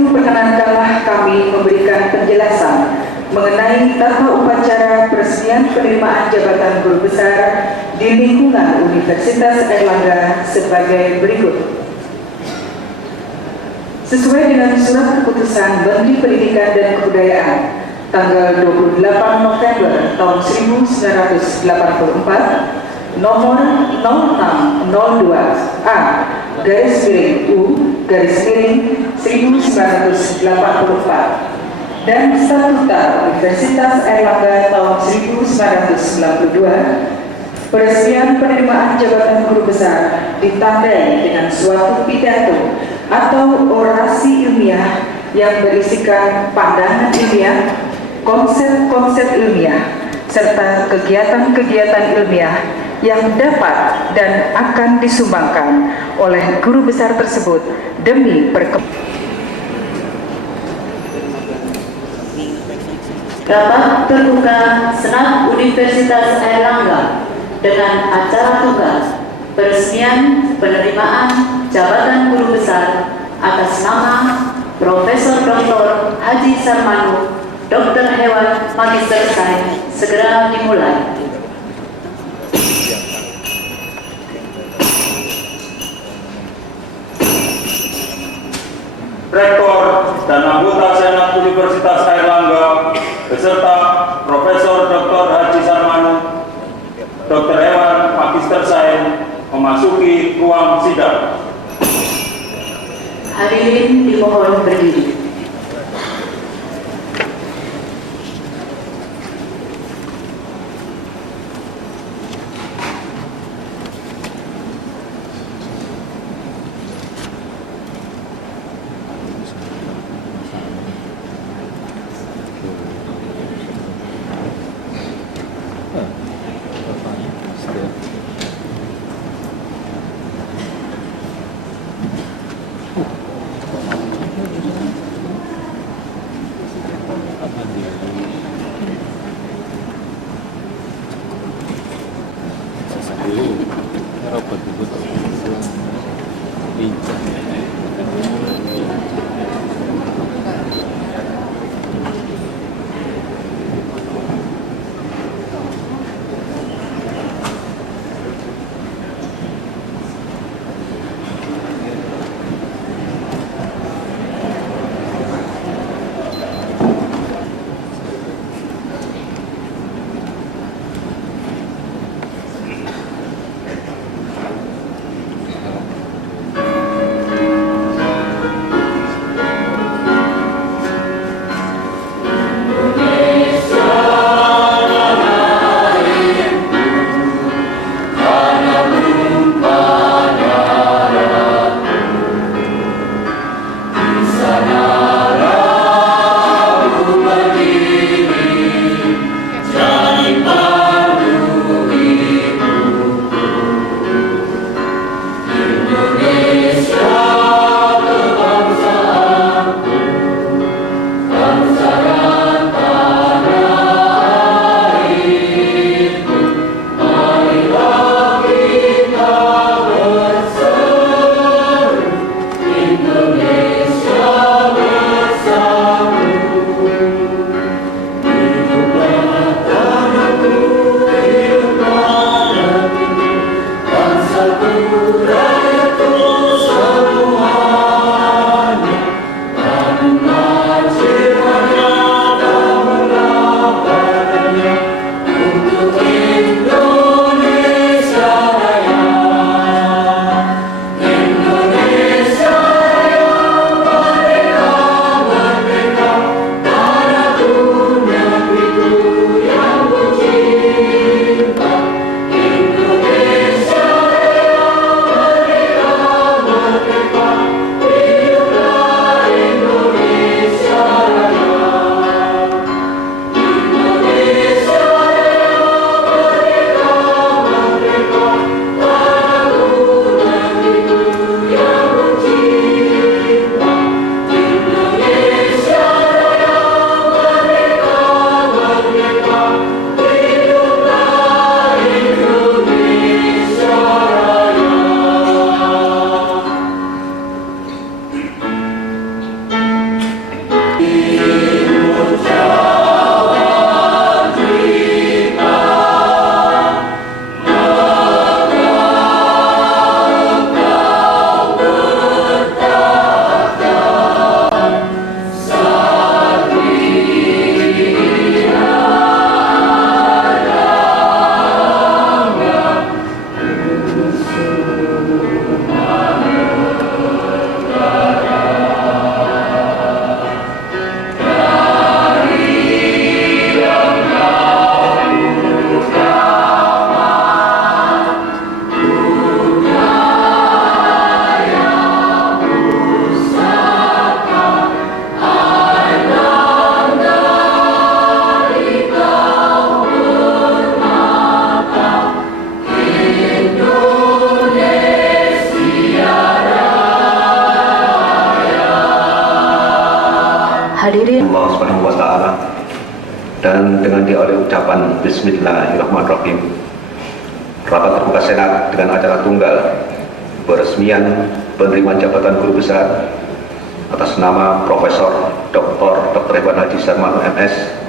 itu, perkenankanlah kami memberikan penjelasan mengenai tata upacara peresmian penerimaan jabatan guru besar di lingkungan Universitas Airlangga sebagai berikut. Sesuai dengan surat keputusan Menteri Pendidikan dan Kebudayaan tanggal 28 November tahun 1984 nomor 0602 A garis miring U garis miring 1984 dan Statuta Universitas Airlangga tahun 1992, peresmian penerimaan jabatan guru besar ditandai dengan suatu pidato atau orasi ilmiah yang berisikan pandangan ilmiah, konsep-konsep ilmiah, serta kegiatan-kegiatan ilmiah yang dapat dan akan disumbangkan oleh guru besar tersebut demi Rapat terbuka Senat Universitas Airlangga dengan acara tugas peresmian penerimaan jabatan guru besar atas nama Profesor Dr. Haji Sarmanu, Dokter Hewan Magister Sains segera dimulai. Rektor dan anggota Senat Universitas Airlangga beserta Profesor Dr. Haji Sarmanu, Dokter Hewan Magister Sains memasuki ruang sidang. Hadirin dimohon berdiri. dan dengan diawali ucapan Bismillahirrahmanirrahim, rapat terbuka Senat dengan acara tunggal peresmian penerima jabatan guru besar atas nama Profesor Dr. Hewan Haji Sarmanu MS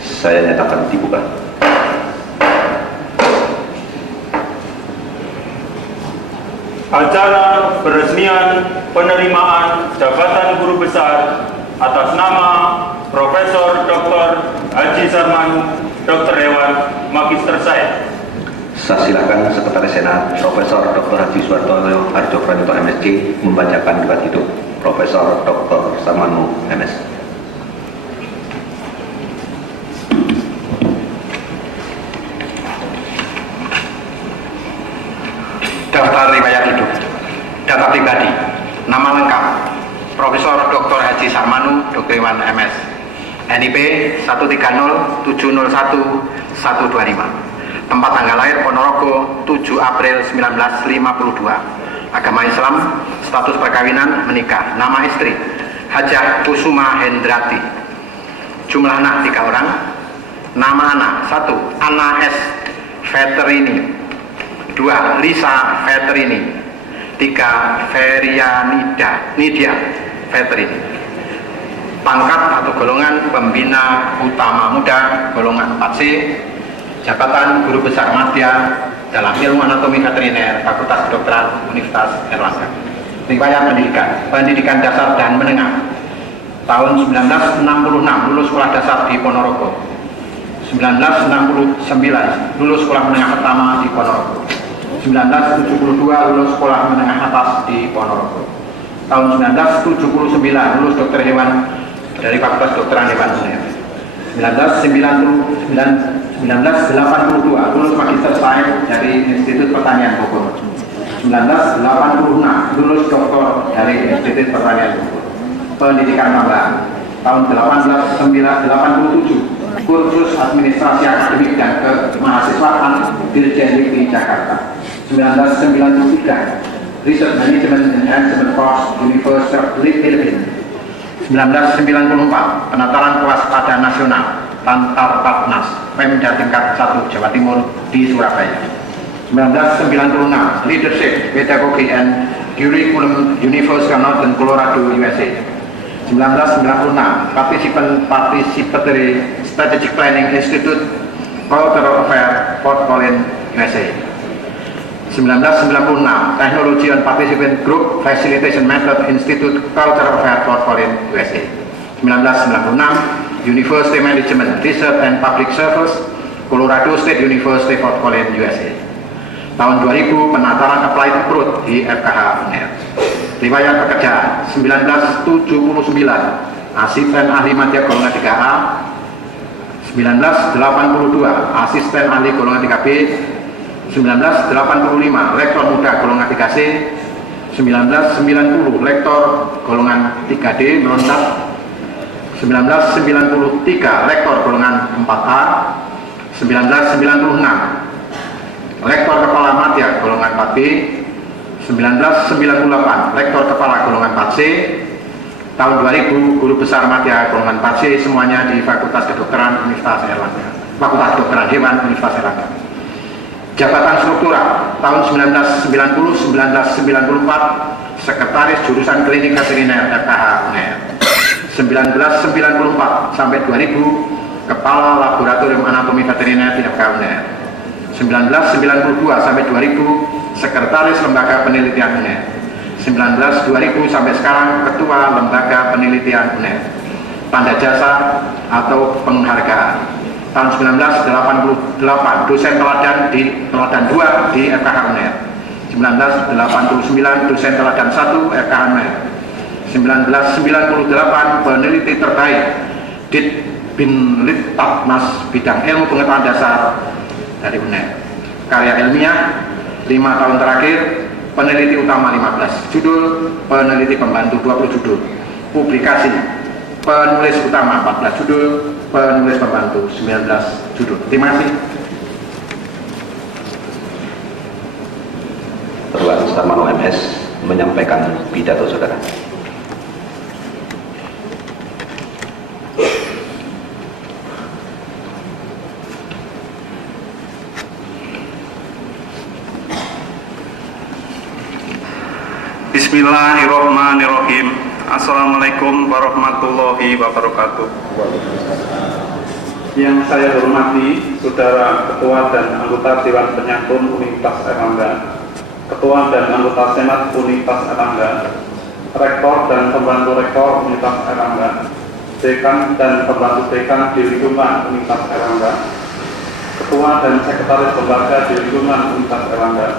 saya nyatakan dibuka. Acara peresmian penerimaan jabatan guru besar atas nama Profesor Dr. Haji Sarmanu Dr. Hewan Magister Sains. Saya silakan Sekretaris Senat Profesor Dr. Haji Suwartoyo Harjo Pranito MSc membacakan riwayat hidup Profesor Dr. Sarmanu MS. Daftar riwayat hidup. Data pribadi. Nama lengkap Profesor Dr. Haji Sarmanu Dr. Hewan MS. NIP 130101125. Tempat tanggal lahir Ponorogo 7 April 1952. Agama Islam. Status perkawinan menikah. Nama istri Hajah Kusuma Hendrati. Jumlah anak 3 orang. Nama anak 1. Anna S. Veterini. 2. Lisa Veterini. 3. Ferianida Nidia Veterini. Pangkat atau golongan pembina utama muda golongan 4C. Jabatan guru besar madya dalam ilmu anatomi veteriner Fakultas Kedokteran Universitas Erlangga. Riwayat pendidikan dasar dan menengah. Tahun 1966 lulus sekolah dasar di Ponorogo. 1969 lulus sekolah menengah pertama di Ponorogo. 1972 lulus sekolah menengah atas di Ponorogo. Tahun 1979 lulus dokter hewan dari Fakultas Kedokteran Hewan UNER. 1982 lulus Magister Sains dari Institut Pertanian Bogor. 1986 lulus doktor dari Institut Pertanian Bogor. Pendidikan tambahan. Tahun 1987 kursus administrasi akademik dan kemahasiswaan Dirjen LIPI Jakarta. 1993 Research Management Enhancement Course University of Philippines. 1994 Penataran Kewaspadaan Nasional Tantarpatnas Pemda tingkat 1 Jawa Timur di Surabaya. 1996 Leadership Pedagogy and Curriculum University of Northern Colorado USA. 1996 Participatory Strategic Planning Institute Cultural Affairs Fort Collins USA. 1996 Technology and Participant Group Facilitation Method Institute Cultural Affairs Fort Collins USA. 1996 University Management Research and Public Service Colorado State University Fort Collins USA. Tahun 2000 penataran Applied Approach di FKH UNER. Riwayat pekerjaan 1979 asisten ahli madya golongan 3A. 1982 asisten ahli golongan 3B. 1985 lektor muda golongan 3C. 1990 lektor golongan 3D meloncat. 1993 lektor golongan 4A. 1996 lektor kepala madya golongan 4B. 1998 lektor kepala golongan 4C. Tahun 2000 guru besar madya golongan 4C semuanya di Fakultas Kedokteran Universitas Erlangga. Fakultas Kedokteran Hewan Universitas Erlangga. Jabatan struktural tahun 1990-1994 Sekretaris Jurusan Klinik Veteriner FKH UNER. 1994 sampai 2000 Kepala Laboratorium Anatomi Veteriner di FKH UNER. 1992 sampai 2000 Sekretaris Lembaga Penelitian UNER. 2000 sampai sekarang Ketua Lembaga Penelitian UNER. Tanda jasa atau penghargaan. Tahun 1988 dosen teladan 2 di FKH UNER. 1989 dosen teladan 1 FKH UNER. 1998 peneliti terbaik Ditbinlittatmas bidang ilmu pengetahuan dasar dari UNER. Karya ilmiah 5 tahun terakhir, peneliti utama 15 judul, peneliti pembantu 20 judul, publikasi penulis utama 14 judul, penulis pembantu 19 judul. Terima kasih. Tuan Sarmanu MS menyampaikan pidato saudara. Bismillahirrahmanirrahim. Assalamualaikum warahmatullahi wabarakatuh. Yang saya hormati Saudara Ketua dan Anggota Dewan Penyantun Universitas Erlangga, Ketua dan Anggota Senat Universitas Erlangga, Rektor dan Pembantu Rektor Universitas Erlangga, Dekan dan Pembantu Dekan di lingkungan Universitas Erlangga, Ketua dan Sekretaris Lembaga di lingkungan Universitas Erlangga,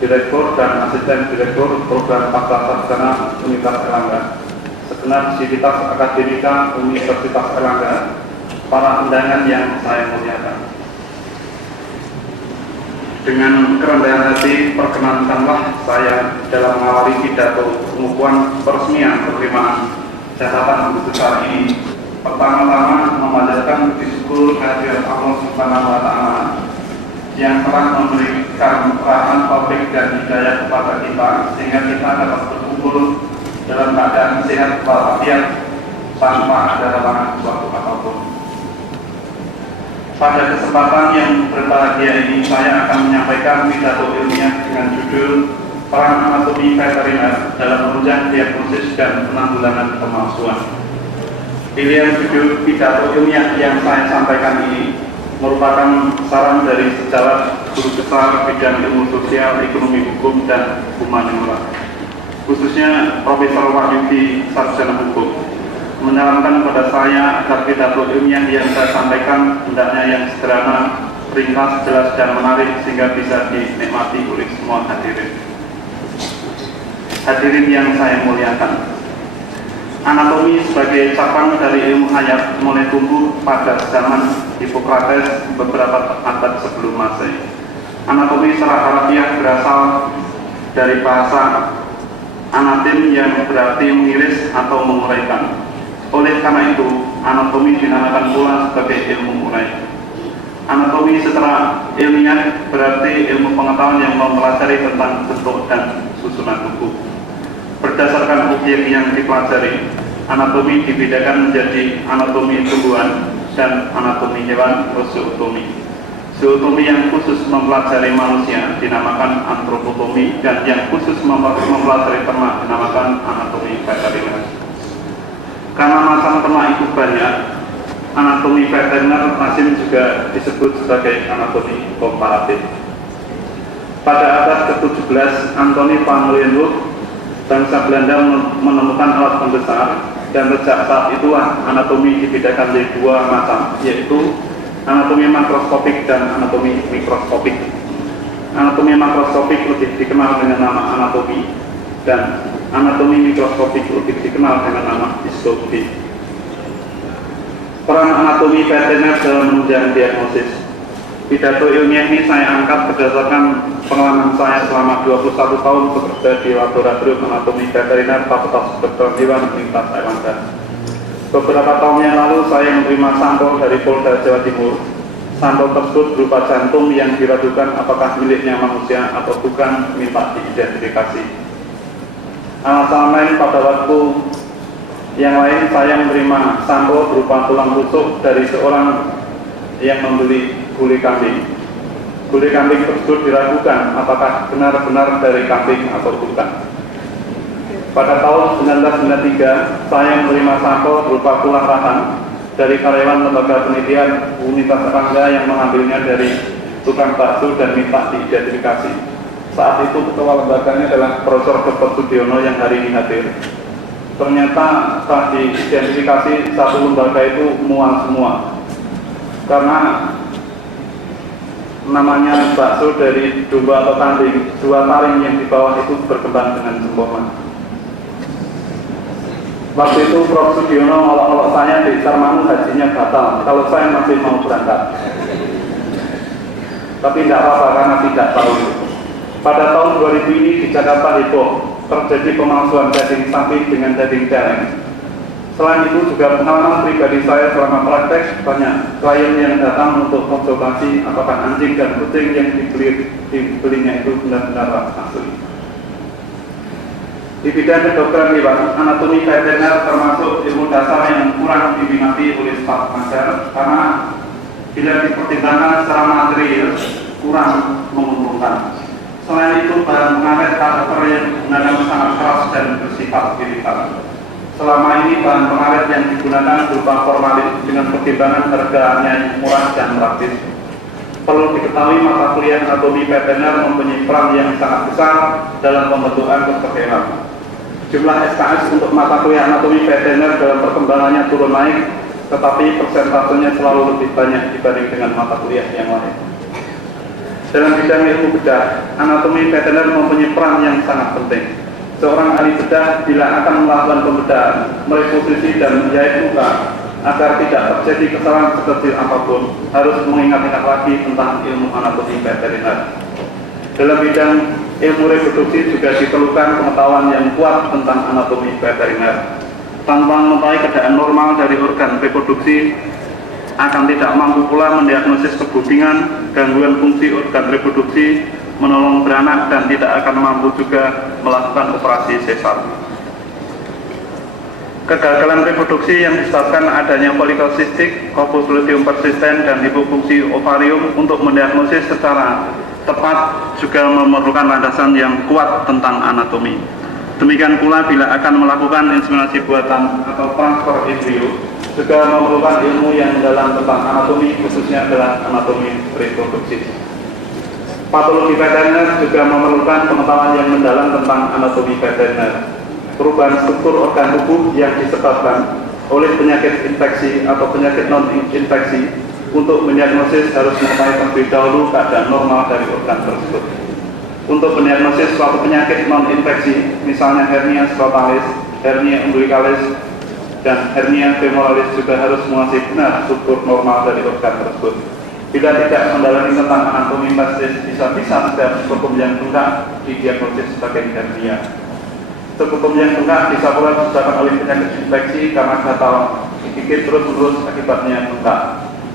Direktur dan Asisten Direktur Program Pasca Sarjana Universitas Erlangga, segenap sivitas akademika Universitas Erlangga, para undangan yang saya muliakan. Dengan kerendahan hati, perkenankanlah saya dalam mengawali pidato pengukuhan peresmian penerimaan jabatan guru besar ini. Pertama-tama memanjatkan puji syukur kehadirat Allah Subhanahu wa Ta'ala yang telah memberikan rahmat taufik dan hidayah kepada kita sehingga kita dapat berkumpul dalam keadaan sehat walafiat tanpa ada halangan suatu apapun. Pada kesempatan yang berbahagia ini saya akan menyampaikan pidato ilmiah dengan judul Peran Anatomi Veteriner dalam menunjang diagnosis dan penanggulangan pemalsuan. Pilihan judul pidato ilmiah yang saya sampaikan ini merupakan saran dari sejawat guru besar bidang ilmu sosial, ekonomi hukum, dan humaniora, khususnya Profesor Wahyudi Sarjana Hukum, menyarankan kepada saya agar pidato ilmiah yang saya sampaikan hendaknya yang sederhana, ringkas, jelas, dan menarik sehingga bisa dinikmati oleh semua hadirin. Hadirin yang saya muliakan, anatomi sebagai cabang dari ilmu hayat mulai tumbuh pada zaman Hippocrates beberapa abad sebelum Masehi. Anatomi secara harfiah berasal dari bahasa anatim yang berarti mengiris atau menguraikan. Oleh karena itu, anatomi dinamakan pula sebagai ilmu urai. Anatomi secara ilmiah berarti ilmu pengetahuan yang mempelajari tentang bentuk dan susunan tubuh. Berdasarkan objek yang dipelajari, anatomi dibedakan menjadi anatomi tumbuhan dan anatomi hewan atau zootomi. Zootomi yang khusus mempelajari manusia dinamakan antropotomi, dan yang khusus mempelajari ternak dinamakan anatomi veteriner. Karena macam ternak itu banyak, anatomi veteriner lazim juga disebut sebagai anatomi komparatif. Pada abad ke-17, Anthony van Leeuwenhoek, bangsa Belanda, menemukan alat pembesar, dan sejak saat itulah anatomi dibedakan menjadi dua macam, yaitu anatomi makroskopik dan anatomi mikroskopik. Anatomi makroskopik lebih dikenal dengan nama anatomi, dan anatomi mikroskopik lebih dikenal dengan nama histografi. Peran anatomi veteriner dalam menunjang diagnosis. Pidato ilmiah ini saya angkat berdasarkan pengalaman saya selama 21 tahun bekerja di Laboratorium Anatomi Veteriner Fakultas Kedokteran Hewan Universitas Erlangga. Beberapa tahun yang lalu saya menerima sampel dari Polda Jawa Timur. Sampel tersebut berupa jantung yang diragukan apakah miliknya manusia atau bukan, minta diidentifikasi. Alasan lain, pada waktu yang lain saya menerima sampel berupa tulang rusuk dari seorang yang membeli gulai kambing. Gulai kambing tersebut diragukan apakah benar-benar dari kambing atau bukan. Pada tahun 1993, saya menerima sampel berupa tulang rahang dari karyawan lembaga penelitian Universitas Erlangga yang mengambilnya dari tukang bakso dan minta diidentifikasi. Saat itu ketua lembaganya adalah Profesor Dr. Sudiono yang hari ini hadir. Ternyata setelah diidentifikasi, satu lembaga itu mual semua, karena namanya bakso dari domba atau kambing, dua taring yang di bawah itu berkembang dengan sempurna. Waktu itu Prof. Sudiono ngolok-ngolok saya di Sarmanu hajinya batal kalau saya masih mau berangkat. Tapi tidak apa-apa karena tidak tahu. Pada tahun 2000 ini di Jakarta heboh terjadi pemalsuan daging sapi dengan daging celeng. Selain itu juga pengalaman pribadi saya selama praktek, banyak klien yang datang untuk konsultasi apakah anjing dan kucing yang dibelinya itu benar-benar asli. Di bidang kedokteran hewan, anatomi veteriner termasuk ilmu dasar yang kurang diminati oleh staf pengajar karena bila dipertimbangkan secara material kurang menguntungkan. Selain itu, bahan pengaret karakter yang digunakan sangat keras dan bersifat iritan. Selama ini bahan pengaret yang digunakan berupa formalin dengan pertimbangan harganya yang murah dan praktis. Perlu diketahui mata kuliah anatomi veteriner mempunyai peran yang sangat besar dalam pembentukan dokter hewan. Jumlah SKS untuk mata kuliah anatomi veteriner dalam perkembangannya turun naik, tetapi persentasenya selalu lebih banyak dibanding dengan mata kuliah yang lain. Dalam bidang ilmu bedah, anatomi veteriner mempunyai peran yang sangat penting. Seorang ahli bedah bila akan melakukan pembedahan, mereposisi dan menjahit muka agar tidak terjadi kesalahan sekecil apapun, harus mengingat-ingat lagi tentang ilmu anatomi veteriner. Dalam bidang ilmu reproduksi juga diperlukan pengetahuan yang kuat tentang anatomi veteriner. Tanpa mengetahui keadaan normal dari organ reproduksi, akan tidak mampu pula mendiagnosis kebutingan, gangguan fungsi organ reproduksi, menolong beranak, dan tidak akan mampu juga melakukan operasi sesar. Kegagalan reproduksi yang disebabkan adanya folikel sistik, corpus luteum persisten, dan hipofungsi ovarium untuk mendiagnosis secara tepat juga memerlukan landasan yang kuat tentang anatomi. Demikian pula bila akan melakukan inseminasi buatan atau transfer embrio, juga memerlukan ilmu yang mendalam tentang anatomi, khususnya adalah anatomi reproduksi. Patologi veteriner juga memerlukan pengetahuan yang mendalam tentang anatomi veteriner. Perubahan struktur organ tubuh yang disebabkan oleh penyakit infeksi atau penyakit non-infeksi, untuk mendiagnosis harus mengetahui terlebih dahulu keadaan normal dari organ tersebut. Untuk mendiagnosis suatu penyakit non-infeksi, misalnya hernia scrotalis, hernia umbilicalis, dan hernia femoralis, juga harus menguasai benar struktur normal dari organ tersebut. Bila tidak mendalami tentang anatomi plastis, bisa-bisa setiap perkembangan bengkak didiagnosis sebagai hernia. Perkembangan bengkak bisa pula disebabkan oleh penyakit infeksi karena gatal digigit terus-menerus akibatnya bengkak.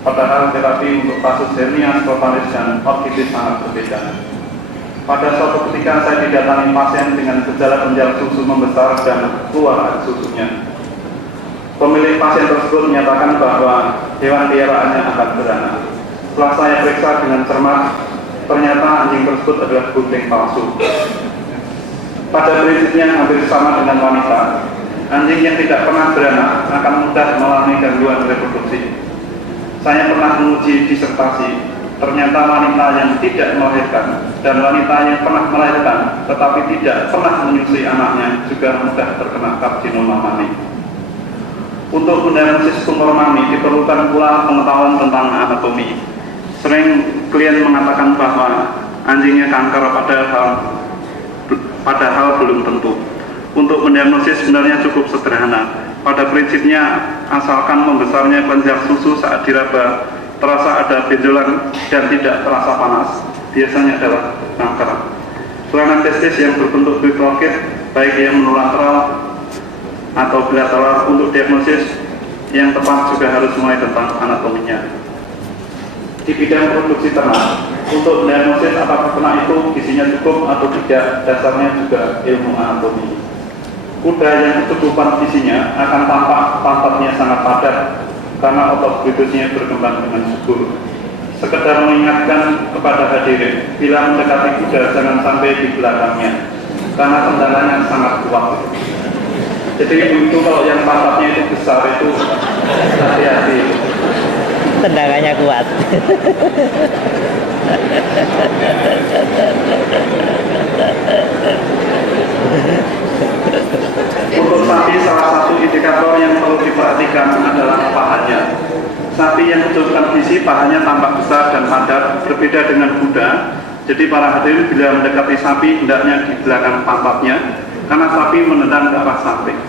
Padahal terapi untuk kasus hernia scrotalis dan orkitis sangat berbeda. Pada suatu ketika saya didatangi pasien dengan gejala kelenjar susu membesar dan keluar air susunya. Pemilik pasien tersebut menyatakan bahwa hewan peliharaannya akan beranak. Setelah saya periksa dengan cermat, ternyata anjing tersebut adalah gunting palsu. Pada prinsipnya hampir sama dengan wanita. Anjing yang tidak pernah beranak akan mudah mengalami gangguan reproduksi. Saya pernah menguji disertasi, ternyata wanita yang tidak melahirkan dan wanita yang pernah melahirkan tetapi tidak pernah menyusui anaknya juga mudah terkena karsinoma mani. Untuk mendiagnosis tumor mani diperlukan pula pengetahuan tentang anatomi. Sering klien mengatakan bahwa anjingnya kanker padahal belum tentu. Untuk mendiagnosis sebenarnya cukup sederhana. Pada prinsipnya, asalkan membesarnya kelenjar susu saat diraba, terasa ada benjolan dan tidak terasa panas, biasanya adalah kanker. Kelainan testis yang berbentuk bifurkit, baik yang monolateral atau bilateral, untuk diagnosis yang tepat juga harus mulai tentang anatominya. Di bidang produksi ternak, untuk diagnosis apakah ternak itu gizinya cukup atau tidak, dasarnya juga ilmu anatomi. Kuda yang kecukupan gizinya akan tampak pantatnya sangat padat karena otot bibirnya berkembang dengan subur. Sekedar mengingatkan kepada hadirin, bila mendekati kuda jangan sampai di belakangnya karena tendangannya sangat kuat. Jadi itu kalau yang pantatnya itu besar itu hati-hati. Tendangannya kuat. Untuk sapi, salah satu indikator yang perlu diperhatikan adalah pahanya. Sapi yang kecukupan gizi, pahanya tampak besar dan padat, berbeda dengan kuda. Jadi para hadirin bila mendekati sapi, hendaknya di belakang pantatnya, karena sapi menendang ke arah samping.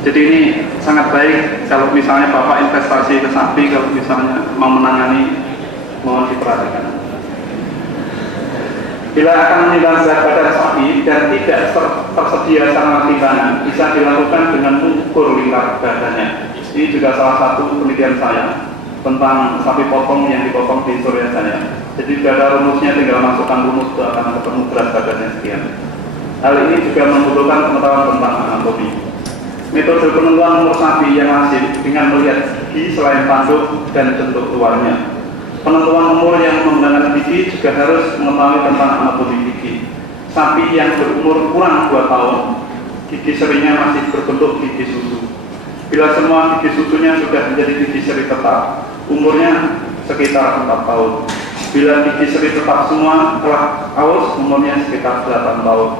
Jadi ini sangat baik kalau misalnya Bapak investasi ke sapi, kalau misalnya mau menangani, mohon diperhatikan. Bila akan menimbang berat badan sapi dan tidak tersedia sarana timbangan, bisa dilakukan dengan mengukur lingkar badannya. Ini juga salah satu penelitian saya tentang sapi potong yang dipotong di Surya saya. Jadi tidak ada rumusnya, tinggal masukkan rumus itu akan ketemu berat badannya sekian. Hal ini juga membutuhkan pengetahuan tentang anatomi. Metode penentuan umur sapi yang lazim dengan melihat gigi selain tanduk dan bentuk luarnya. Penentuan umur yang menggunakan gigi juga harus mengetahui tentang anatomi gigi. Sapi yang berumur kurang 2 tahun, gigi serinya masih berbentuk gigi susu. Bila semua gigi susunya sudah menjadi gigi seri tetap, umurnya sekitar 4 tahun. Bila gigi seri tetap semua telah aus, umurnya sekitar 8 tahun.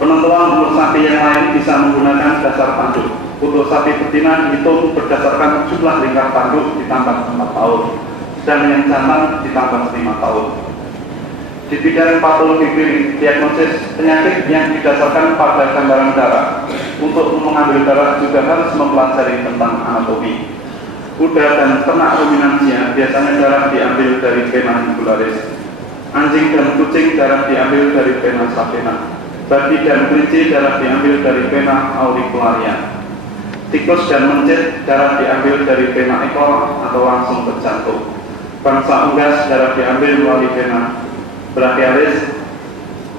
Penentuan umur sapi yang lain bisa menggunakan dasar tanduk. Untuk sapi betina dihitung berdasarkan jumlah lingkar tanduk ditambah 4 tahun. Dan yang jantan ditambah 5 tahun. Di bidang patologi klinik, diagnosis penyakit yang didasarkan pada gambaran darah. Untuk mengambil darah juga harus mempelajari tentang anatomi. Kuda dan ternak ruminansia biasanya darah diambil dari vena jugularis. Anjing dan kucing darah diambil dari vena sapena. Babi dan kelinci darah diambil dari vena auricularia. Tikus dan mencit darah diambil dari vena ekor atau langsung ke jantung. Bangsa unggas darah diambil melalui vena brachialis.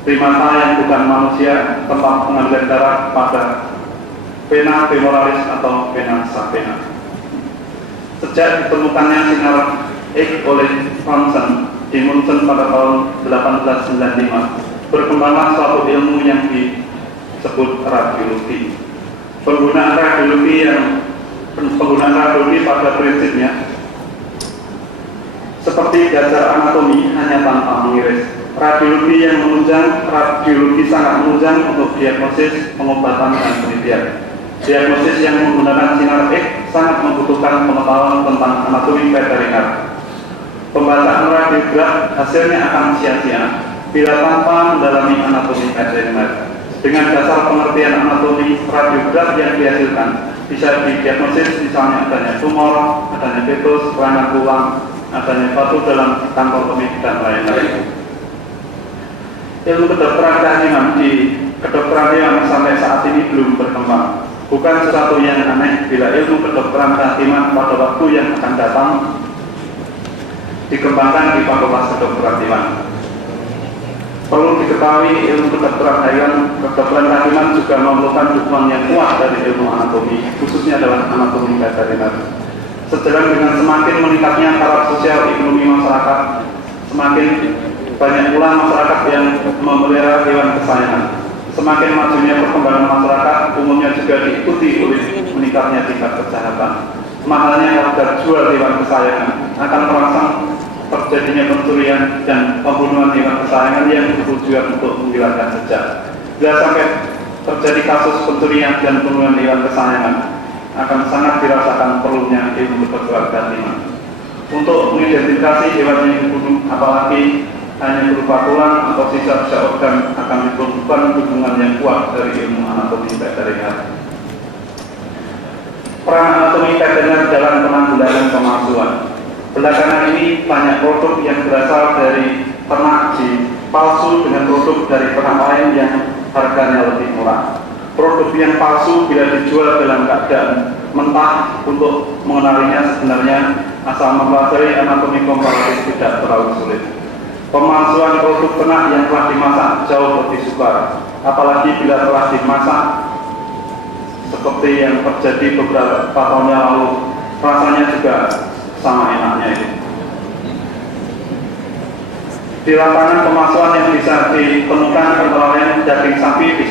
Primata yang bukan manusia tempat pengambilan darah pada vena femoralis atau vena sapena. Sejak ditemukannya sinar X oleh Thomson di Munchen pada tahun 1895, berkembanglah suatu ilmu yang disebut radiologi. Penggunaan radiologi pada prinsipnya seperti dasar anatomi hanya tanpa mengiris. Radiologi yang menunjang, radiologi sangat menunjang untuk diagnosis, pengobatan, dan penelitian. Diagnosis yang menggunakan sinar X sangat membutuhkan pengetahuan tentang anatomi veteriner. Pembacaan radiograf hasilnya akan sia-sia bila tanpa mendalami anatomi veteriner. Dengan dasar pengertian anatomi, radiograf yang dihasilkan bisa didiagnosis misalnya adanya tumor, adanya fetus, kelainan tulang, adanya batu dalam kantong kemih, dan lain-lain. Ilmu kedokteran kehakiman di kedokteran yang sampai saat ini belum berkembang. Bukan sesuatu yang aneh bila ilmu kedokteran kehakiman pada waktu yang akan datang dikembangkan di Fakultas Kedokteran Hewan. Perlu diketahui ilmu kedokteran kehakiman juga memerlukan dukungan yang kuat dari ilmu anatomi, khususnya dalam anatomi veteriner. Sejalan dengan semakin meningkatnya taraf sosial ekonomi masyarakat, semakin banyak pula masyarakat yang memelihara hewan kesayangan. Semakin majunya perkembangan masyarakat, umumnya juga diikuti oleh meningkatnya tingkat kesehatan. Mahalnya harga jual hewan kesayangan akan merangsang terjadinya pencurian dan pembunuhan hewan kesayangan yang bertujuan untuk menghilangkan jejak. Bila sampai terjadi kasus pencurian dan pembunuhan hewan kesayangan, akan sangat dirasakan perlunya ilmu kedokteran kehakiman. Untuk mengidentifikasi hewan yang dibunuh, apalagi hanya berupa tulang atau sisa-sisa organ, akan diperlukan dukungan yang kuat dari ilmu anatomi veteriner. Peran anatomi veteriner dalam penanggulangan pemalsuan. Belakangan ini banyak produk yang berasal dari ternak dipalsu dengan produk dari ternak lain yang harganya lebih murah. Produk yang palsu bila dijual dalam keadaan mentah, untuk mengenalinya sebenarnya asal mempelajari anatomi komparatif tidak terlalu sulit. Pemalsuan produk ternak yang telah dimasak jauh lebih sukar, apalagi bila telah dimasak seperti yang terjadi beberapa tahun yang lalu, rasanya juga sama enaknya itu. Di lapangan pemalsuan yang bisa ditemukan antara lain daging sapi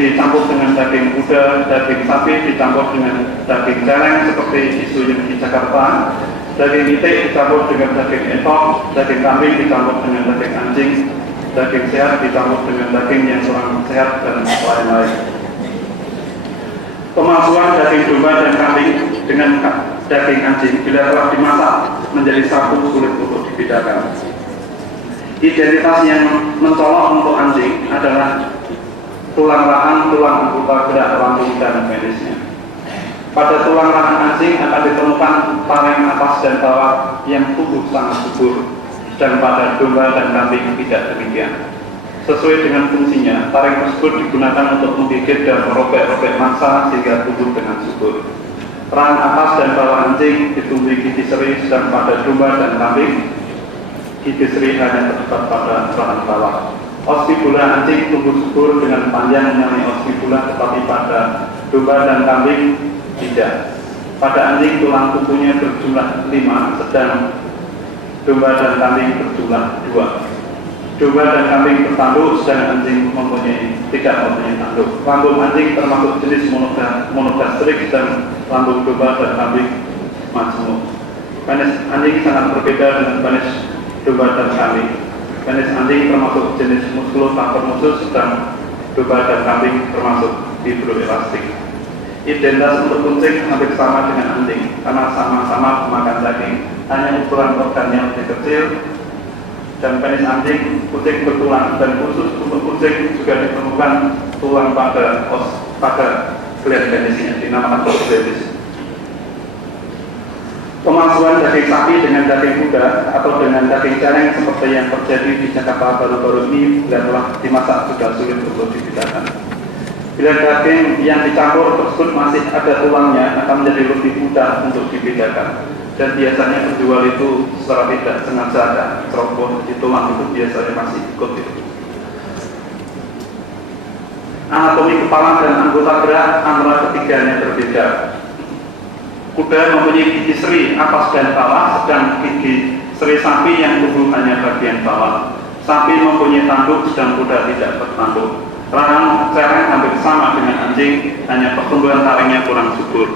dicampur dengan daging kuda, daging sapi dicampur dengan daging celeng seperti isu yang di Jakarta, daging itik dicampur dengan daging etok, daging kambing dicampur dengan daging anjing, daging sehat dicampur dengan daging yang kurang sehat, dan lain-lain. Pemalsuan daging domba dan kambing dengan daging anjing bila telah dimasak menjadi satu sulit untuk dibedakan. Identitas yang mencolok untuk anjing adalah tulang rahang, tulang anggota gerak lambung, dan penisnya. Pada tulang rahang anjing akan ditemukan taring atas dan bawah yang tumbuh sangat subur, dan pada domba dan kambing tidak demikian. Sesuai dengan fungsinya, taring tersebut digunakan untuk menggigit dan merobek-robek massa sehingga tumbuh dengan subur. Rahang atas dan bawah anjing ditumbuhi gigi seri, sedang pada domba dan kambing gigi seri hanya terdapat pada rahang bawah. Ospibula anjing tumbuh subur dengan panjang menyamai ospibula, tetapi pada domba dan kambing tidak. Pada anjing tulang kukunya berjumlah 5, sedang domba dan kambing berjumlah 2. Domba dan kambing bertanduk, sedangkan anjing tidak mempunyai tanduk. Lambung anjing termasuk jenis monogastrik dan lambung domba dan kambing majemuk. Penis anjing sangat berbeda dengan penis domba dan kambing. Penis anjing termasuk jenis muskuloskeletal dan domba dan kambing termasuk hidroelastik. Identitas untuk kucing hampir sama dengan anjing karena sama-sama memakan daging, hanya ukuran organnya lebih kecil. Dan penis anjing, kucing bertulang, dan khusus untuk kucing juga ditemukan tulang pada gland penisnya, dinamakan osseous. Pemalsuan daging sapi dengan daging kuda atau dengan daging celeng seperti yang terjadi di Jakarta baru-baru ini bila telah dimasak sudah sulit untuk dibedakan. Bila daging yang dicampur tersebut masih ada tulangnya akan menjadi lebih mudah untuk dibedakan. Dan biasanya penjual itu secara tidak sengaja ada ceroboh di tulang itu biasanya masih ikut itu. Anatomi kepala dan anggota gerak antara ketiganya berbeda. Kuda mempunyai gigi seri atas dan bawah, sedang gigi seri sapi yang tumbuh hanya bagian bawah. Sapi mempunyai tanduk, sedang kuda tidak bertanduk. Rahang celeng hampir sama dengan anjing, hanya pertumbuhan taringnya kurang subur.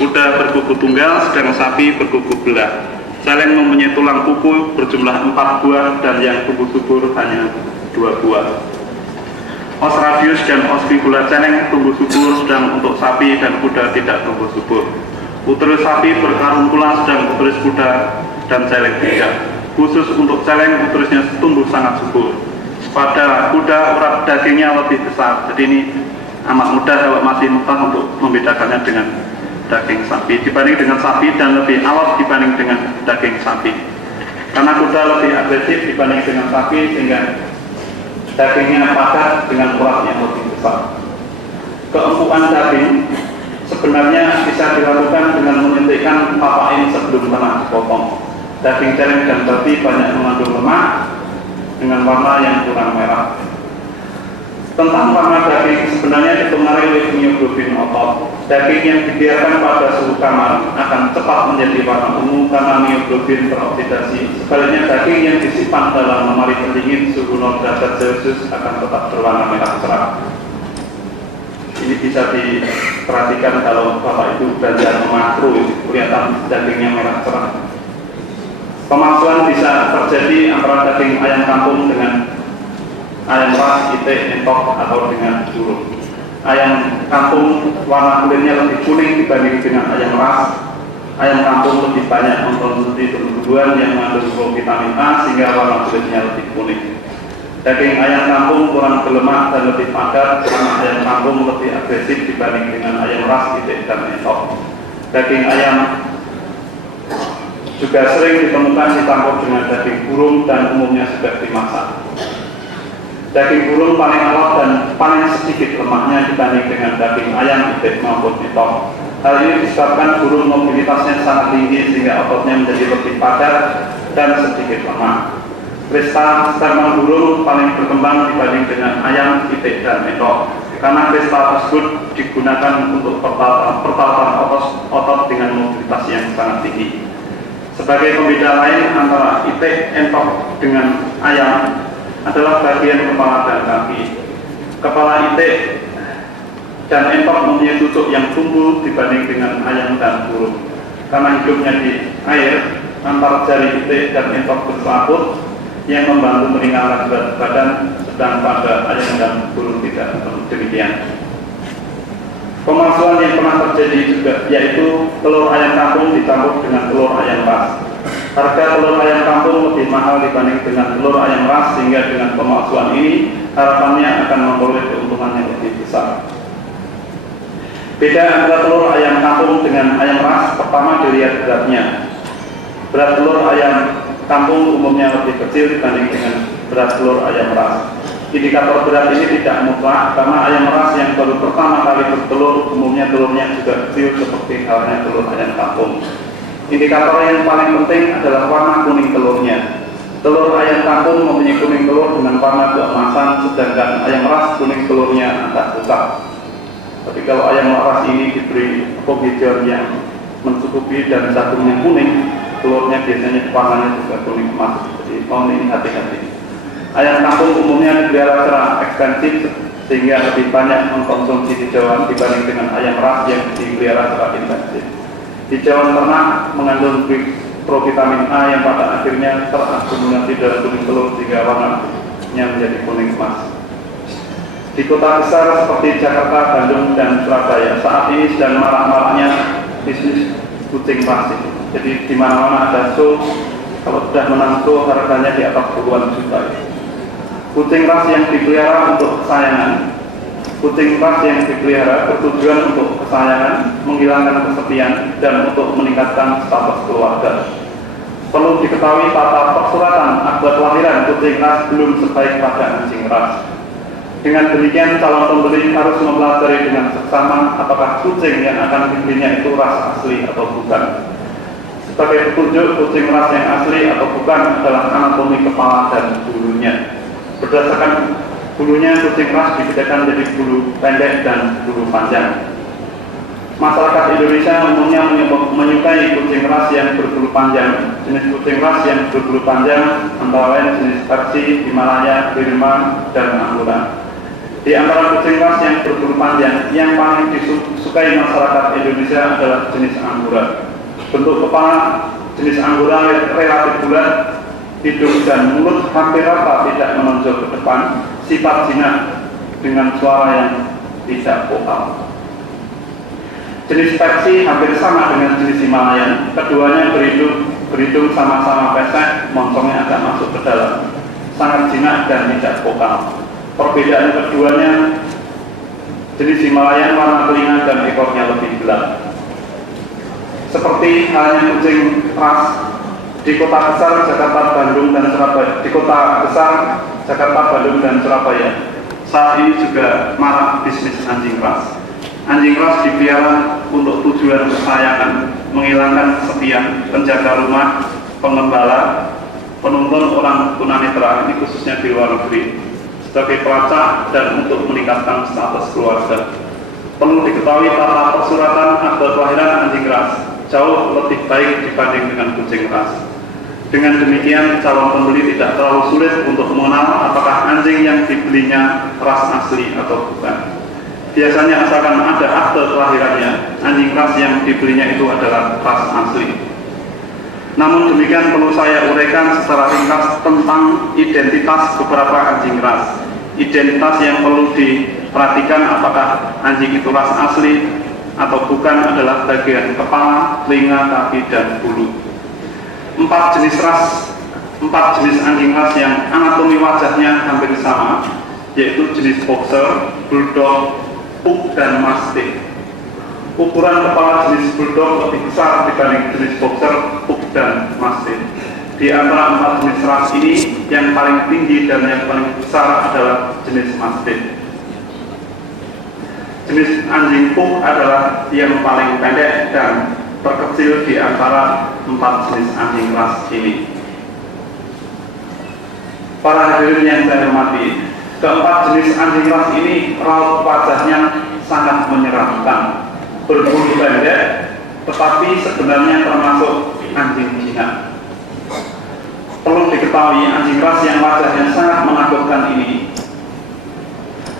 Kuda berkuku tunggal, sedang sapi berkuku belah. Celeng mempunyai tulang kuku berjumlah 4 buah dan yang tumbuh subur hanya 2 buah. Os radius dan os fibula celeng tumbuh subur, sedang untuk sapi dan kuda tidak tumbuh subur. Uterus sapi berkarungkulan, sedang uterus kuda dan celeng tidak. Khusus untuk celeng, uterusnya tumbuh sangat subur. Pada kuda urat dagingnya lebih besar, jadi ini amat mudah kalau masih mentah untuk membedakannya dengan daging sapi dibanding dengan sapi, dan lebih alot dibanding dengan daging sapi. Karena kuda lebih agresif dibanding dengan sapi, sehingga dagingnya padat dengan urat yang lebih besar. Keempuan daging sebenarnya bisa dilakukan dengan menyuntikkan papain sebelum tanah dipotong. Daging celeng dan babi banyak mengandung lemak dengan warna yang kurang merah. Tentang warna daging, sebenarnya dipengaruhi oleh mioglobin otot. Daging yang dibiarkan pada suhu kamar akan cepat menjadi warna ungu karena mioglobin teroksidasi. Sebaliknya daging yang disimpan dalam lemari pendingin suhu 0 derajat Celcius akan tetap berwarna merah cerah. Ini bisa diperhatikan kalau Bapak Ibu belajar memakro, kelihatan dagingnya merah cerah. Pemalsuan bisa terjadi antara daging ayam kampung dengan ayam ras, itik, entok, atau dengan burung. Ayam kampung warna kulitnya lebih kuning dibanding dengan ayam ras. Ayam kampung lebih banyak mengkonsumsi tumbuh-tumbuhan yang mengandung vitamin A sehingga warna kulitnya lebih kuning. Daging ayam kampung kurang berlemak dan lebih padat karena ayam kampung lebih agresif dibanding dengan ayam ras, itik, dan entok. Daging ayam juga sering ditemukan dicampur dengan daging burung dan umumnya sudah dimasak. Daging burung paling alot dan paling sedikit lemaknya dibanding dengan daging ayam, itik, maupun entok. Hal ini disebabkan burung mobilitasnya sangat tinggi sehingga ototnya menjadi lebih padat dan sedikit lemak. Kristal sperma burung paling berkembang dibanding dengan ayam, itik, dan entok. Karena kristal tersebut digunakan untuk pertapatan otot dengan mobilitas yang sangat tinggi. Sebagai pembeda lain antara itik, entok dengan ayam adalah bagian kepala dan kaki. Kepala itik dan entok mempunyai tutuk yang tumbuh dibanding dengan ayam dan burung. Karena hidupnya di air, antara jari itik dan entok berselaput yang membantu meringankan berat badan, sedang pada ayam dan burung tidak demikian. Pemalsuan yang pernah terjadi juga yaitu telur ayam kampung dicampur dengan telur ayam ras. Harga telur ayam kampung lebih mahal dibanding dengan telur ayam ras, sehingga dengan pemalsuan ini harapannya akan memperoleh keuntungan yang lebih besar. Beda antara telur ayam kampung dengan ayam ras, pertama dilihat beratnya. Berat telur ayam kampung umumnya lebih kecil dibanding dengan berat telur ayam ras. Indikator berat ini tidak mutlak karena ayam ras yang baru pertama kali bertelur umumnya telurnya juga kecil seperti halnya telur ayam kampung. Indikator yang paling penting adalah warna kuning telurnya. Telur ayam kampung mempunyai kuning telur dengan warna keemasan, sedangkan ayam ras kuning telurnya agak pucat. Tapi kalau ayam ras ini diberi penghijauan yang mencukupi dan jagungnya kuning, telurnya biasanya warnanya juga kuning emas. Jadi mohon ini hati-hati. Ayam kampung umumnya dipelihara secara ekstensif sehingga lebih banyak mengkonsumsi hijauan dibanding dengan ayam ras yang dipelihara secara intensif. Hijauan ternak mengandung provitamin A yang pada akhirnya terakumulasi dalam kuning telur sehingga warnanya menjadi kuning emas. Di kota besar seperti Jakarta, Bandung, dan Surabaya saat ini sedang marak-maraknya bisnis kucing ras. Jadi di mana-mana ada show, kalau sudah menang show harganya di atas puluhan juta. Kucing ras yang dipelihara untuk kesayangan. Kucing ras yang dipelihara bertujuan untuk kesayangan, menghilangkan kesepian, dan untuk meningkatkan status keluarga. Perlu diketahui tata persuratan akte kelahiran kucing ras belum sebaik pada anjing ras. Dengan demikian calon pembeli harus mempelajari dengan seksama apakah kucing yang akan dibelinya itu ras asli atau bukan. Sebagai petunjuk kucing ras yang asli atau bukan adalah anatomi kepala dan bulunya. Berdasarkan bulunya, kucing ras dibedakan menjadi bulu pendek dan bulu panjang. Masyarakat Indonesia umumnya menyukai kucing ras yang berbulu panjang. Jenis kucing ras yang berbulu panjang antara lain jenis Persi, Himalaya, Birman, dan Angora. Di antara kucing ras yang berbulu panjang, yang paling disukai masyarakat Indonesia adalah jenis Angora. Bentuk kepala jenis Angora relatif bulat, hidung dan mulut hampir rata tidak menonjol ke depan, sifat jinak dengan suara yang tidak vokal. Jenis Persi hampir sama dengan jenis Himalayan, keduanya berhidung sama-sama pesek, moncongnya agak masuk ke dalam, sangat jinak dan tidak vokal. Perbedaan keduanya, jenis Himalayan warna telinga dan ekornya lebih gelap. Seperti halnya kucing ras di kota besar Jakarta, Bandung, dan Surabaya. Di kota besar Jakarta, Bandung, dan Surabaya saat ini juga marak bisnis anjing ras. Anjing ras dipelihara untuk tujuan kesayangan, menghilangkan kesepian, penjaga rumah, pengembala, penuntun orang tunanetra, ini khususnya di luar negeri, sebagai pelacak dan untuk meningkatkan status keluarga. Perlu diketahui tata persuratan akte kelahiran anjing ras jauh lebih baik dibanding dengan kucing ras. Dengan demikian, calon pembeli tidak terlalu sulit untuk mengenal apakah anjing yang dibelinya ras asli atau bukan. Biasanya asalkan ada akte kelahirannya, anjing ras yang dibelinya itu adalah ras asli. Namun demikian perlu saya uraikan secara ringkas tentang identitas beberapa anjing ras. Identitas yang perlu diperhatikan apakah anjing itu ras asli atau bukan adalah bagian kepala, telinga, kaki, dan bulu. 4 jenis anjing ras yang anatomi wajahnya hampir sama, yaitu jenis boxer, bulldog, pug, dan mastiff. Ukuran kepala jenis bulldog lebih besar dibanding jenis boxer, pug, dan mastiff. Di antara 4 jenis ras ini, yang paling tinggi dan yang paling besar adalah jenis mastiff. Jenis anjing pug adalah yang paling pendek dan terkecil di antara 4 jenis anjing ras ini. Para hadirin yang saya hormati, keempat jenis anjing ras ini raut wajahnya sangat menyeramkan, berbulu pendek, tetapi sebenarnya termasuk anjing jinak. Perlu diketahui anjing ras yang wajahnya sangat menakutkan ini,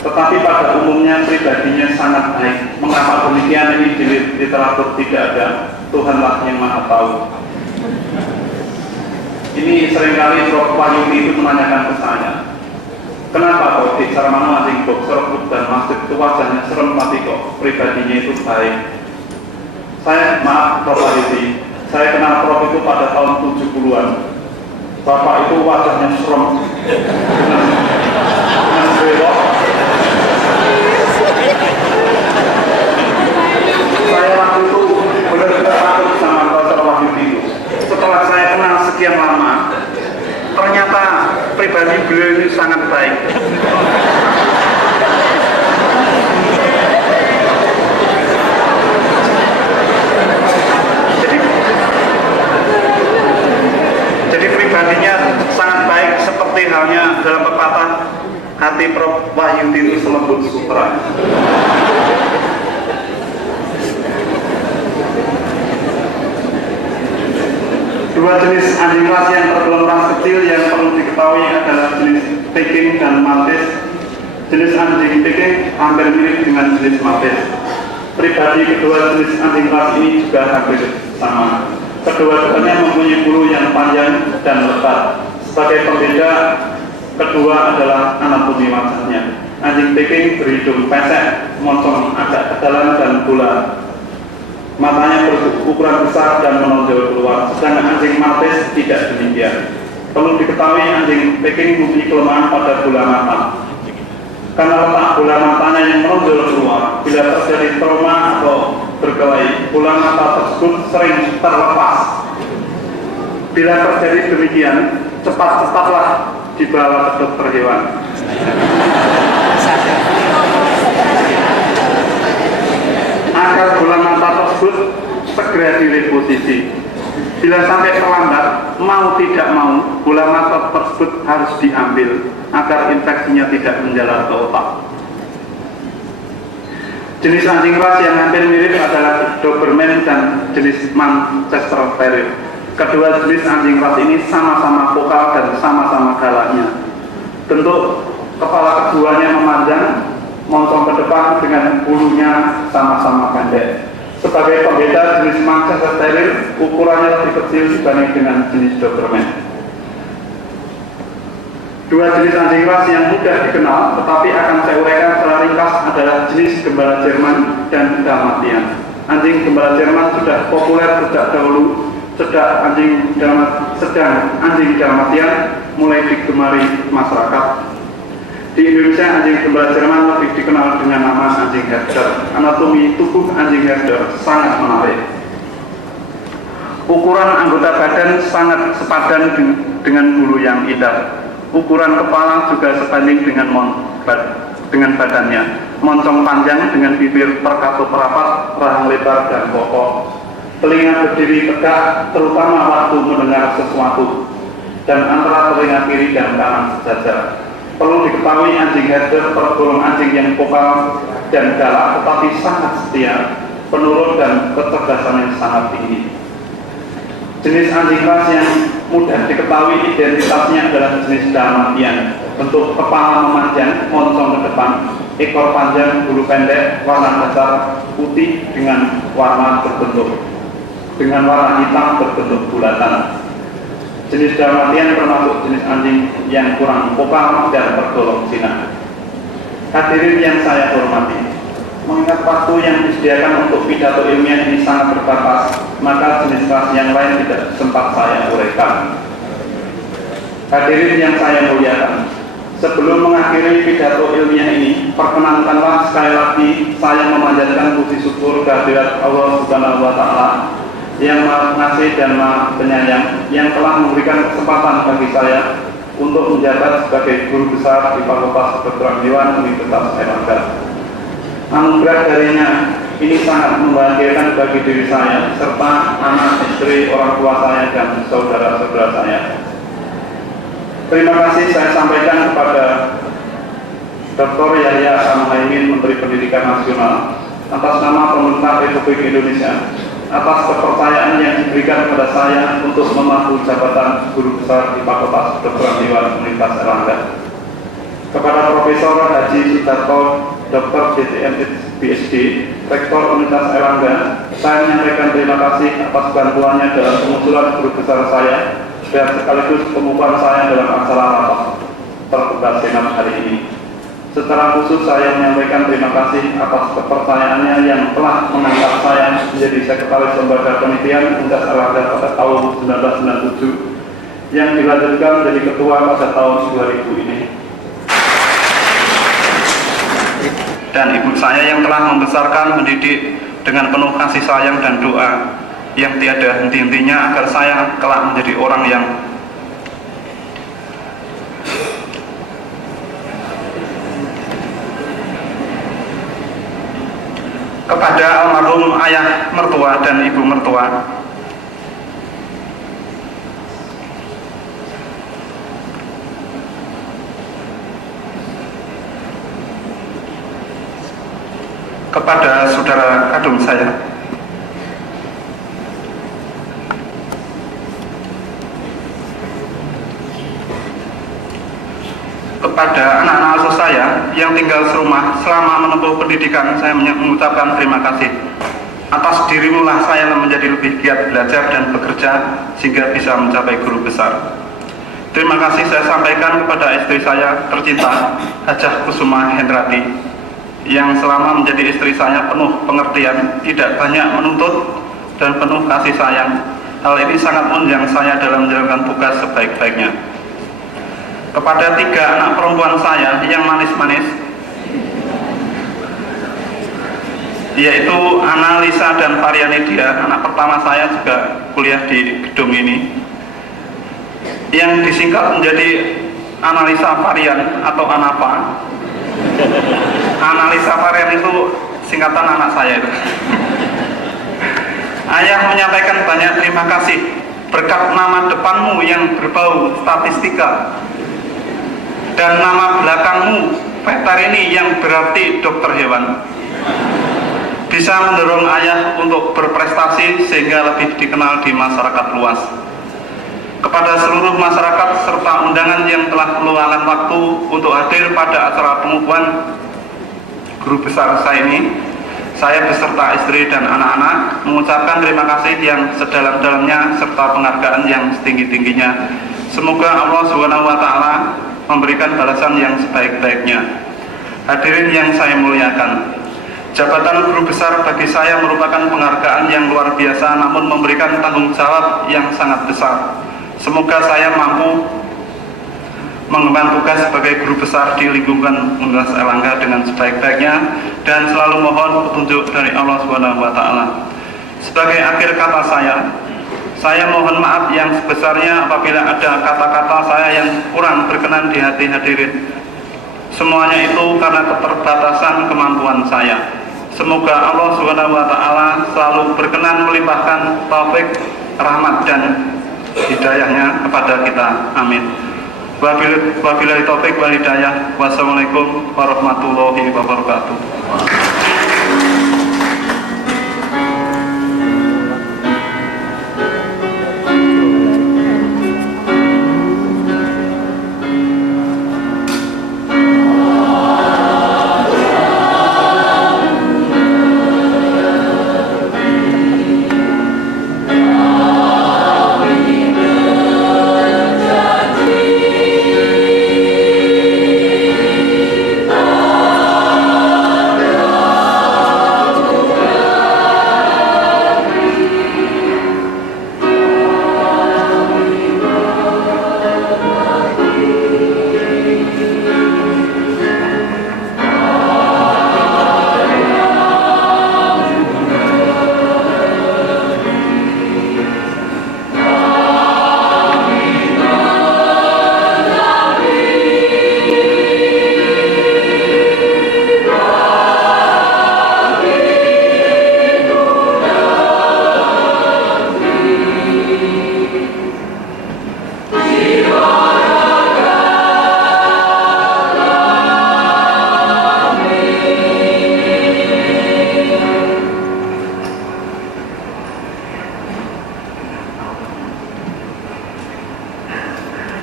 tetapi pada umumnya pribadinya sangat baik. Mengapa demikian? Ini di literatur tidak ada, Tuhanlah yang Maha Tahu. Ini seringkali Prof. Wahyudi itu menanyakan ke saya, kenapa kok di Sarmano anjing boxer, pug, dan mastiff itu wajahnya serem tapi kok pribadinya itu baik? Saya, maaf Prof. Wahyudi, saya kenal Prof itu pada tahun 70-an. Bapak itu wajahnya serem dengan belok. Saya waktu itu benar-benar takut sama Prof. Wahyudi itu. Setelah saya kenal sekian lama, ternyata pribadi beliau ini sangat baik. Jadi pribadinya sangat baik, seperti halnya dalam pepatah, hati Prof. Wahyudi itu selembut sutra. Dua jenis anjing ras yang tergolong ras kecil yang perlu diketahui adalah jenis Peking dan Maltese. Jenis anjing Peking hampir mirip dengan jenis Maltese. Pribadi kedua jenis anjing ras ini juga hampir sama. Kedua-duanya mempunyai bulu yang panjang dan lebat. Sebagai pembeda, kedua adalah anatomi wajahnya. Anjing Peking berhidung pesek, moncong agak ke dalam dan bulat. Matanya berukuran besar dan menonjol keluar, sedangkan anjing Maltese tidak demikian. Perlu diketahui anjing Peking mempunyai kelemahan pada bola mata. Karena letak bola matanya yang menonjol keluar, bila terjadi trauma atau berkelahi, bola mata tersebut sering terlepas. Bila terjadi demikian, cepat-cepatlah dibawa ke dokter hewan. Agar bola mata tersebut segera direposisi. Bila sampai terlambat, mau tidak mau, bola mata tersebut harus diambil agar infeksinya tidak menjalar ke otak. Jenis anjing ras yang hampir mirip adalah Doberman dan jenis Manchester Terrier. Kedua jenis anjing ras ini sama-sama vokal dan sama-sama galaknya. Bentuk kepala keduanya memanjang, moncong ke depan dengan bulunya sama-sama pendek. Sebagai pembeda, jenis Manchester Terrier ukurannya lebih kecil dibanding dengan jenis Doberman. Dua jenis anjing ras yang mudah dikenal tetapi akan saya uraikan secara ringkas adalah jenis gembala Jerman dan Dalmatian. Anjing gembala Jerman sudah populer sejak dahulu, sedang anjing Dalmatian mulai digemari masyarakat. Di Indonesia, anjing gembala Jerman lebih dikenal dengan nama anjing herder. Anatomi tubuh anjing herder sangat menarik. Ukuran anggota badan sangat sepadan dengan bulu yang indah. Ukuran kepala juga sebanding dengan badannya. Moncong panjang dengan bibir terkatup rapat, rahang lebar dan kokoh. Telinga berdiri tegak, terutama waktu mendengar sesuatu, dan antara telinga kiri dan kanan sejajar. Perlu diketahui anjing herder tergolong anjing yang vokal dan galak, tetapi sangat setia, penurut dan kecerdasan yang sangat tinggi. Jenis anjing ras yang mudah diketahui identitasnya adalah jenis Dalmatian. Bentuk kepala memanjang, moncong ke depan, ekor panjang, bulu pendek, warna dasar putih dengan warna hitam berbentuk bulatan. Jenis Dalmatian termasuk jenis anjing yang kurang vokal dan tergolong jinak. Hadirin yang saya hormati, mengingat waktu yang disediakan untuk pidato ilmiah ini sangat terbatas, maka jenis ras yang lain tidak sempat saya uraikan. Hadirin yang saya muliakan, sebelum mengakhiri pidato ilmiah ini, perkenankanlah sekali lagi saya memanjatkan puji syukur kehadirat Allah Subhanahu wa Ta'ala yang Maha Pengasih dan Maha Penyayang, yang telah memberikan kesempatan bagi saya untuk menjabat sebagai guru besar di Fakultas Kedokteran Hewan Universitas Airlangga. Anugerah darinya ini sangat membahagiakan bagi diri saya serta anak, istri, orang tua saya dan saudara-saudara saya. Terima kasih saya sampaikan kepada Dr. Yahya Al-Muhaimin, Menteri Pendidikan Nasional, atas nama pemerintah Republik Indonesia, atas kepercayaan yang diberikan kepada saya untuk memangku jabatan guru besar di Fakultas Kedokteran Hewan Universitas Airlangga. Kepada Profesor Haji Sudarto, Dr. JTM PhD, Rektor Universitas Airlangga, saya menyampaikan terima kasih atas bantuannya dalam pengusulan guru besar saya dan sekaligus pengukuhan saya dalam acara rapat terbuka Senat hari ini. Secara khusus saya menyampaikan terima kasih atas kepercayaannya yang telah mengangkat saya menjadi Sekretaris Lembaga Penelitian Universitas Airlangga pada tahun 1997 yang dilanjutkan menjadi Ketua pada tahun 2000 ini. Dan ibu saya yang telah membesarkan, mendidik dengan penuh kasih sayang dan doa yang tiada henti-hentinya agar saya kelak menjadi orang yang kepada almarhum ayah mertua dan ibu mertua, kepada saudara kandung saya, Kepada anak-anak asuh saya yang tinggal serumah selama menempuh pendidikan, saya mengucapkan terima kasih. Atas dirimulah saya menjadi lebih giat belajar dan bekerja sehingga bisa mencapai guru besar. Terima kasih saya sampaikan kepada istri saya tercinta, Hajah Kusuma Hendrati, yang selama menjadi istri saya penuh pengertian, tidak banyak menuntut, dan penuh kasih sayang. Hal ini sangat menunjang saya dalam menjalankan tugas sebaik-baiknya. Kepada 3 anak perempuan saya yang manis-manis, yaitu Ana, Lisa, dan Varianidia. Anak pertama saya juga kuliah di gedung ini, yang disingkat menjadi Analisa Varian atau Anapa. Analisa Varian itu singkatan anak saya itu. Ayah menyampaikan banyak terima kasih berkat nama depanmu yang berbau statistika dan nama belakangmu veterini yang berarti dokter hewan, bisa mendorong ayah untuk berprestasi sehingga lebih dikenal di masyarakat luas. Kepada seluruh masyarakat serta undangan yang telah meluangkan waktu untuk hadir pada acara pengukuhan guru besar saya ini, saya beserta istri dan anak-anak mengucapkan terima kasih yang sedalam-dalamnya serta penghargaan yang setinggi-tingginya. Semoga Allah SWT memberikan balasan yang sebaik-baiknya. Hadirin yang saya muliakan, jabatan guru besar bagi saya merupakan penghargaan yang luar biasa, namun memberikan tanggung jawab yang sangat besar. Semoga saya mampu mengemban tugas sebagai guru besar di lingkungan Universitas Airlangga dengan sebaik-baiknya, dan selalu mohon petunjuk dari Allah SWT. Sebagai akhir kata saya mohon maaf yang sebesarnya apabila ada kata-kata saya yang kurang berkenan di hati hadirin. Semuanya itu karena keterbatasan kemampuan saya. Semoga Allah SWT selalu berkenan melimpahkan taufik, rahmat, dan hidayahnya kepada kita. Amin. Wabillahi taufik wal hidayah. Wassalamualaikum warahmatullahi wabarakatuh.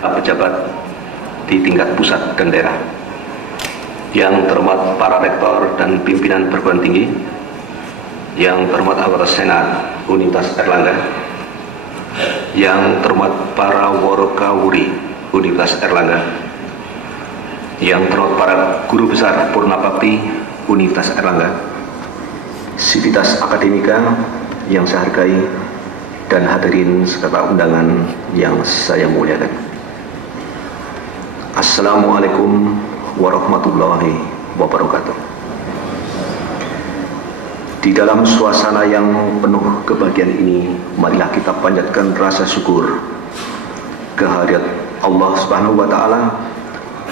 Pejabat di tingkat pusat dan daerah, yang terhormat para rektor dan pimpinan perguruan tinggi, yang terhormat anggota Senat Universitas Airlangga, yang terhormat para Workawuri Universitas Airlangga, yang terhormat para guru besar Purna Bakti Universitas Airlangga, sivitas akademika yang saya hargai, dan hadirin serta undangan yang saya muliakan. Assalamualaikum warahmatullahi wabarakatuh. Di dalam suasana yang penuh kebahagiaan ini, marilah kita panjatkan rasa syukur kehadirat Allah Subhanahu wa Ta'ala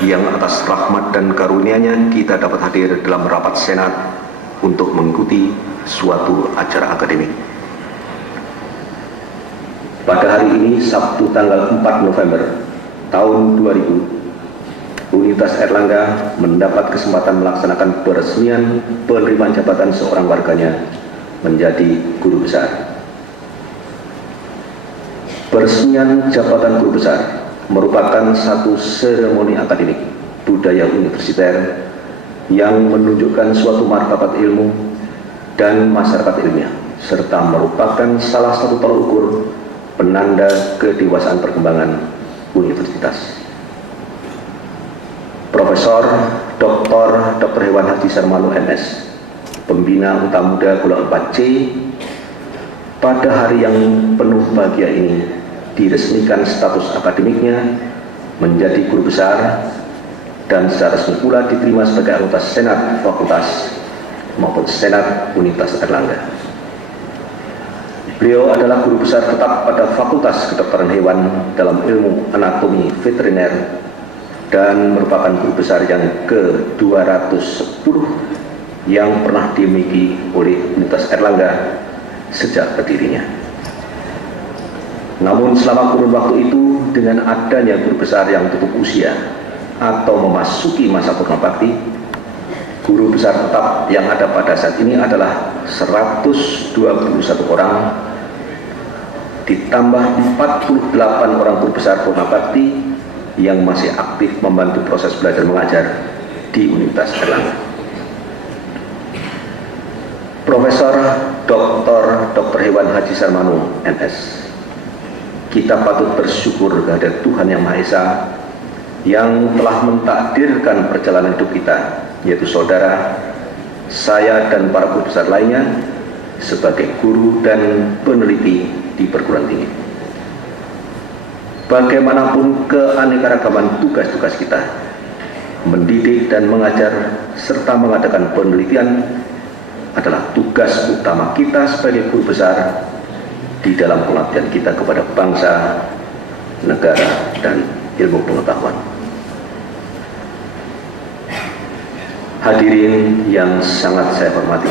yang atas rahmat dan karunia-Nya kita dapat hadir dalam rapat Senat untuk mengikuti suatu acara akademik. Pada hari ini, Sabtu tanggal 4 November tahun 2000, Universitas Airlangga mendapat kesempatan melaksanakan peresmian penerimaan jabatan seorang warganya menjadi guru besar. Peresmian jabatan guru besar merupakan satu seremoni akademik budaya universiter yang menunjukkan suatu martabat ilmu dan masyarakat ilmiah, serta merupakan salah satu tolak ukur penanda kedewasaan perkembangan universitas. Profesor Dr. Hewan Haji Sarmanu MS, Pembina Uta Muda Golongan 4C, pada hari yang penuh bahagia ini diresmikan status akademiknya menjadi guru besar dan secara resmi pula diterima sebagai anggota Senat Fakultas maupun Senat Universitas Airlangga. Beliau adalah guru besar tetap pada Fakultas Kedokteran Hewan dalam ilmu anatomi veteriner dan merupakan guru besar yang ke-210 yang pernah dimiliki oleh Universitas Airlangga sejak berdirinya. Namun selama kurun waktu itu, dengan adanya guru besar yang tutup usia atau memasuki masa purna bakti, guru besar tetap yang ada pada saat ini adalah 121 orang, ditambah 48 orang guru besar purna bakti yang masih aktif membantu proses belajar mengajar di Universitas Airlangga. Profesor Dr. Hewan Haji Sarmanu MS, kita patut bersyukur kepada Tuhan Yang Maha Esa yang telah mentakdirkan perjalanan hidup kita, yaitu saudara, saya dan para guru besar lainnya sebagai guru dan peneliti di perguruan tinggi. Bagaimanapun keanekaragaman tugas-tugas kita, mendidik dan mengajar serta mengadakan penelitian adalah tugas utama kita sebagai guru besar di dalam pengabdian kita kepada bangsa, negara, dan ilmu pengetahuan. Hadirin yang sangat saya hormati,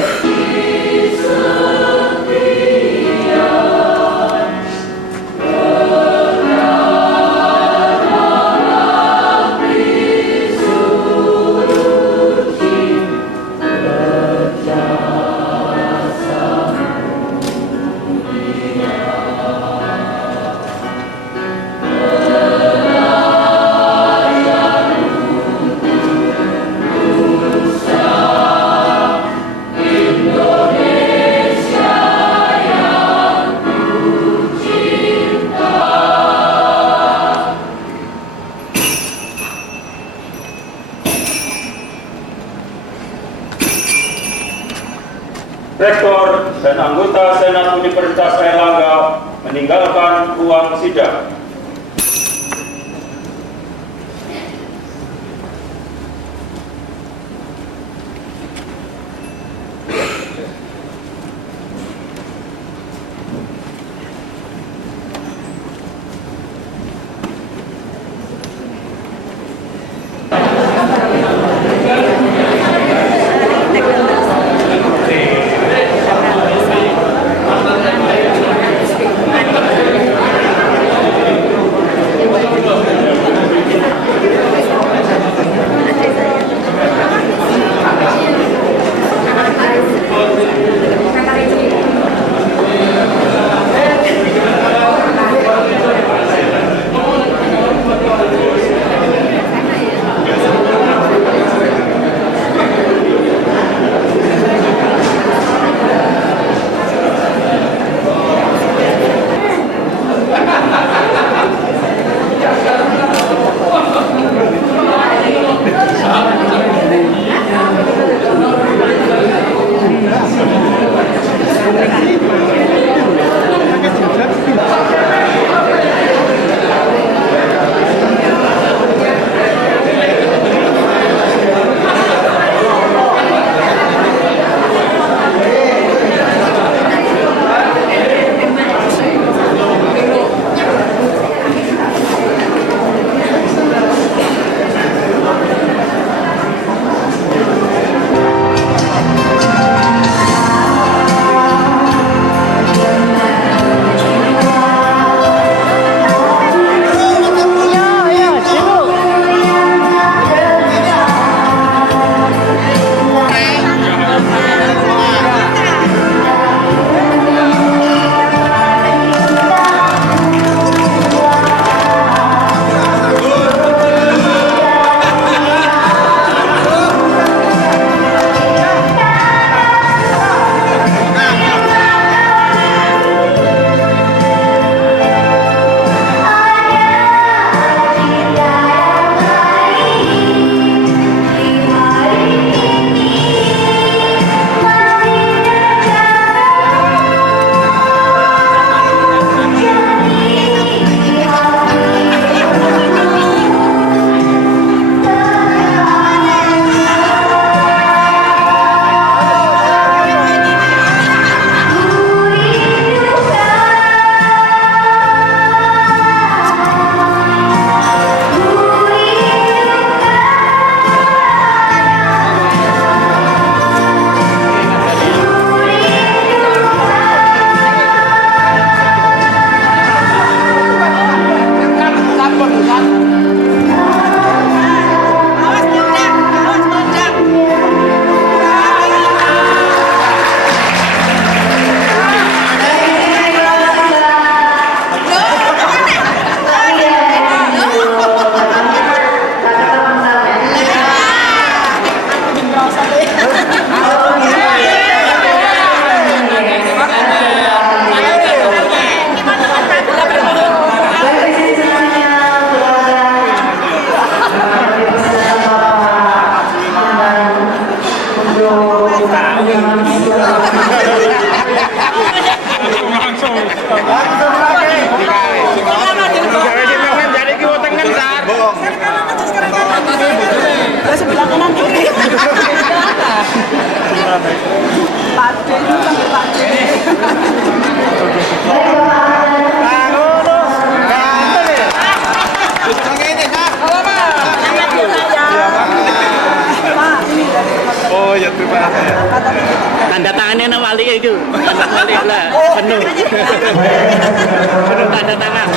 Rektor dan anggota Senat Universitas Airlangga meninggalkan ruang sidang. Sebelah kanan nih. Pak D itu sampai Pak D. Oh ya, terima kasih. Tanda tangannya nama Ali itu. Tanda Ali lah penuh. Penuh tanda tangan.